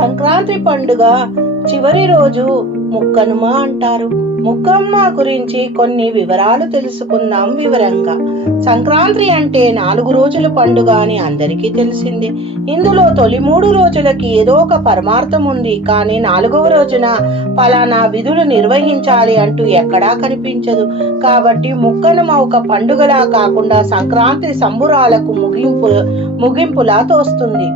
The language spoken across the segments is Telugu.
సంక్రాంతి పండుగ చివరి రోజు ముక్కనుమ అంటారు. ముక్కమ్మ గురించి కొన్ని వివరాలు తెలుసుకుందాం వివరంగా. సంక్రాంతి అంటే 4 రోజుల పండుగ అని అందరికీ తెలిసిందే. ఇందులో తొలి 3 రోజులకి ఏదో ఒక పరమార్థం ఉంది. కానీ 4వ రోజున పలానా విధులు నిర్వహించాలి అంటూ ఎక్కడా కనిపించదు. కాబట్టి ముక్కనుమ ఒక పండుగలా కాకుండా సంక్రాంతి సంబురాలకు ముగింపులా తోస్తుంది.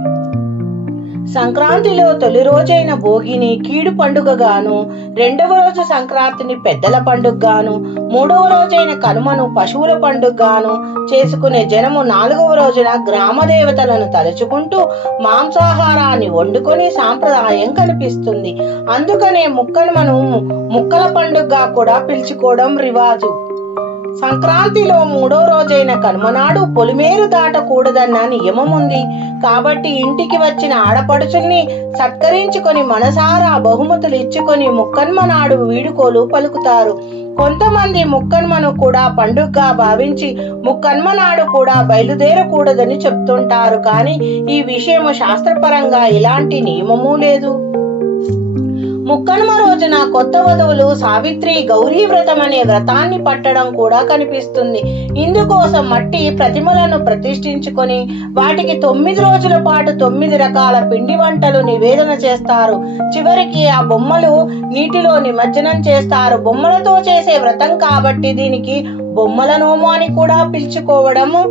సంక్రాంతిలో తొలి రోజైన భోగిని కీడు పండుగగాను, 2వ రోజు సంక్రాంతిని పెద్దల పండుగగాను, 3వ రోజైన కనుమను పశువుల పండుగగాను చేసుకునే జనము 4వ రోజున గ్రామ దేవతలను తలుచుకుంటూ మాంసాహారాన్ని వండుకొని సాంప్రదాయం కనిపిస్తుంది. అందుకనే ముక్కనుమను ముక్కల పండుగగా కూడా పిలుచుకోవడం రివాజు. సంక్రాంతిలో 3వ రోజైన కనుమనాడు పొలిమేరు దాటకూడదన్న నియమం ఉంది. కాబట్టి ఇంటికి వచ్చిన ఆడపడుచుల్ని సత్కరించుకొని మనసారా బహుమతులు ఇచ్చుకొని ముక్కనుమ నాడు వీడుకోలు పలుకుతారు. కొంతమంది ముక్కనుమను కూడా పండుగగా భావించి ముక్కనుమ నాడు కూడా బయలుదేరకూడదని చెప్తుంటారు. కానీ ఈ విషయము శాస్త్రపరంగా ఎలాంటి నియమము లేదు. ముక్కనుమ రోజున కొత్త వధువులు సావిత్రి గౌరీ వ్రతం అనే వ్రతాన్ని పట్టడం కూడా కనిపిస్తుంది. ఇందుకోసం మట్టి ప్రతిమలను ప్రతిష్ఠించుకొని వాటికి 9 రోజుల పాటు 9 రకాల పిండి వంటలు నివేదన చేస్తారు. చివరికి ఆ బొమ్మలు నీటిలో నిమజ్జనం చేస్తారు. బొమ్మలతో చేసే వ్రతం కాబట్టి దీనికి బొమ్మల నోము అని కూడా పిలుచుకోవడము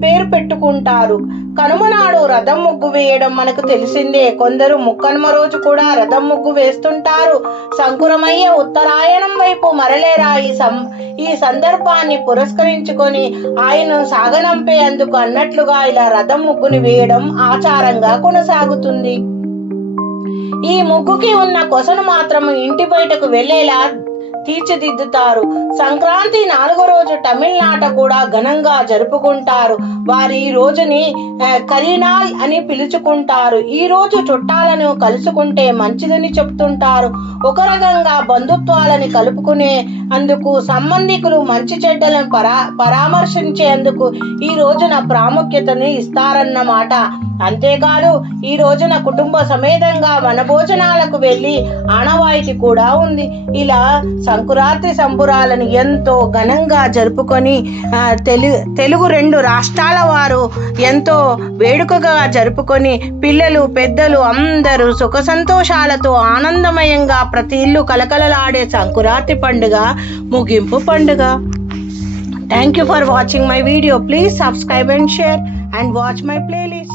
పేరు పెట్టుకుంటారు. కనుమ నాడు రథం ముగ్గు వేయడం మనకు తెలిసిందే. కొందరు ముక్కనుమ రోజు కూడా రథం ముగ్గు వేస్తుంటారు. సంకురమయ్య ఉత్తరాయణం వైపు మరలేరా ఈ సందర్భాన్ని పురస్కరించుకొని ఆయనను సాగనంపేందుకు అన్నట్లుగా ఇలా రథం ముగ్గుని వేయడం ఆచారంగా కొనసాగుతుంది. ఈ ముగ్గుకి ఉన్న కొసను మాత్రం ఇంటి బయటకు వెళ్లేలా తీర్చిదిద్దుతారు. సంక్రాంతి 4వ రోజు తమిళనాట కూడా ఘనంగా జరుపుకుంటారు. వారు ఈ రోజుని కరీనాల్ అని పిలుచుకుంటారు. ఈ రోజు చుట్టాలను కలుసుకుంటే మంచిదని చెప్తుంటారు. ఒక రకంగా బంధుత్వాలని కలుపుకునే అందుకు సంబంధికులు మంచి చెడ్డలను పరామర్శించేందుకు ఈ రోజున ప్రాముఖ్యతని ఇస్తారన్నమాట. అంతేకాదు ఈ రోజున కుటుంబ సమేతంగా వనభోజనాలకు వెళ్లి ఆనవాయితీ కూడా ఉంది. ఇలా సంక్రాంతి సంబురాలను ఎంతో ఘనంగా జరుపుకొని తెలుగు 2 రాష్ట్రాల వారు ఎంతో వేడుకగా జరుపుకొని పిల్లలు పెద్దలు అందరూ సుఖ సంతోషాలతో ఆనందమయంగా ప్రతి ఇల్లు కలకలలాడే సంక్రాంతి పండుగ ముగింపు పండుగ. Thank you for watching my video. Please subscribe and share and watch my playlist.